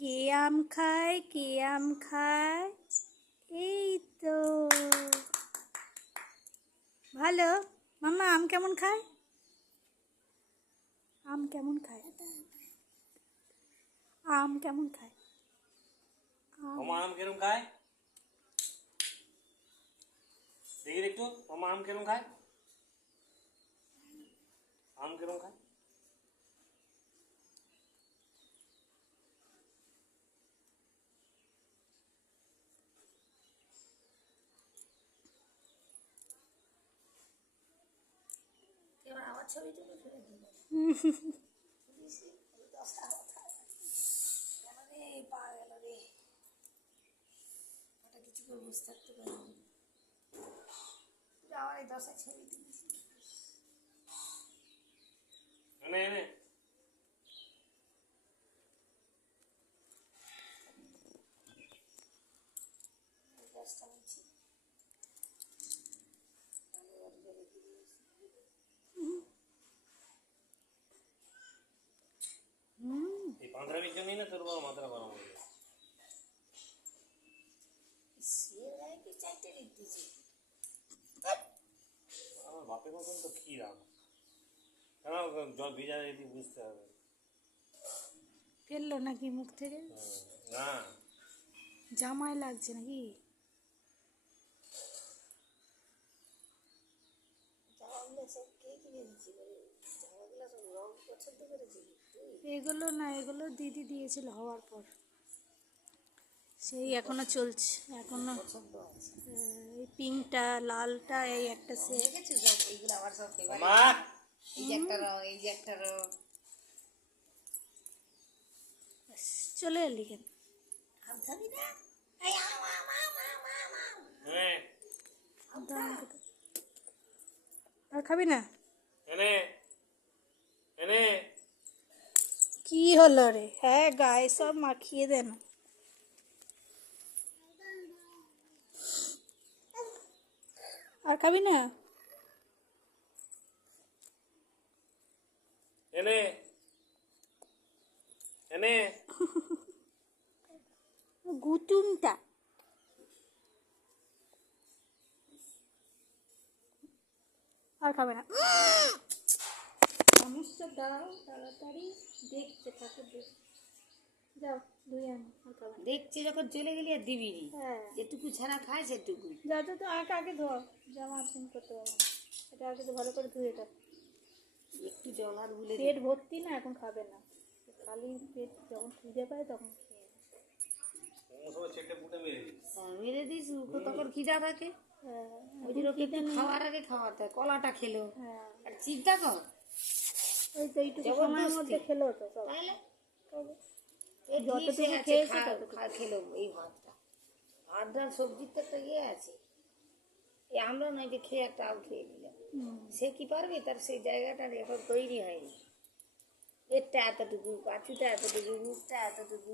কে আম খায়, কে আম খায়? এই তো। ভালো। মাম্মা, আম কেমন খায়? আম কেমন খায়? আম কেমন খায়? আম কেরম খায়? দেখি একটু। মামা আম কেরম খায়? আম কেরম খায়? ছবি তুলে ফেলে দিল পা গেল রে ওটা কিছু করে বুঝতে থাকতে পারিনি আমার এই দশা ছবি তুলেছি দশটা নিচ্ছি। গায়ে কি চারটে লিখতেছি আমার বাপের মতন তো কি জল ভিজা যদি বুঝতে হবে। ফেলল নাকি মুখ থেকে? না। জামাই লাগছে নাকি? জামাগুলো সব কে কিনে দিচ্ছি এগুলো না এগুলো দিদি দিয়েছিল হওয়ার পর। সেই এখনও চলছে এখনও এই পিঙ্কটা লালটা এই একটা সে দেখেছ সব? এইগুলো আমার সব এই যে একটা রং এই যে একটা রং চলে এলি কেন? আম খাবি না এই আম আম আম আম আম আম এনে দাও আমাকে দাও। আর খাবি না এনে এনে কি হলো রে? হ্যাঁ গায়ে সব মাখিয়ে দেন আর খাবি না? এনে। এনে। গুতুমটা আর খাবে না। সমস্যা দাও তাড়াতাড়ি দেখতে ঠাকুর যাও দুই আনো। দেখছি যখন চলে গেলি আর দিবি নি। হ্যাঁ। যেটুকু ছাড়া খায় সেটুকু। যা তো তো আগে আগে ধোয়া। জামা চেঞ্জ করতে পারব না এটা আগে তো ভালো করে ধুয়ে থাক একটু জল আর গুলে পেট ভর্তি না এখন খাবে না। খালি পেট যখন খিদে পায় তখন মেরে দিস। হ্যাঁ, মেরে দিস ওকে তখন খিদা থাকে। হ্যাঁ ওই জন্য খাওয়ার আগে খাওয়াতে হয় কলাটা খেলো হ্যাঁ। আর চিন্তা কর ওই তো এইটুকু জবরদস্তি। সময়ের মধ্যে খেলো তো সব তাহলে এই যতটুকু যতটুকু খেয়েছে খেয়েছে ততটুকু। খেলো এই ভাতটা ভাত ডাল সবজির তো একটা ইয়ে আছে এই আমরা না যে খেয়ে একটা আউ খেয়ে নিলাম হুম। সে কি পারবে তার সেই জায়গাটা এখন তৈরি হয়নি পেটটা এতটুকু পাঁচুটা এতটুকু মুখটা এতটুকু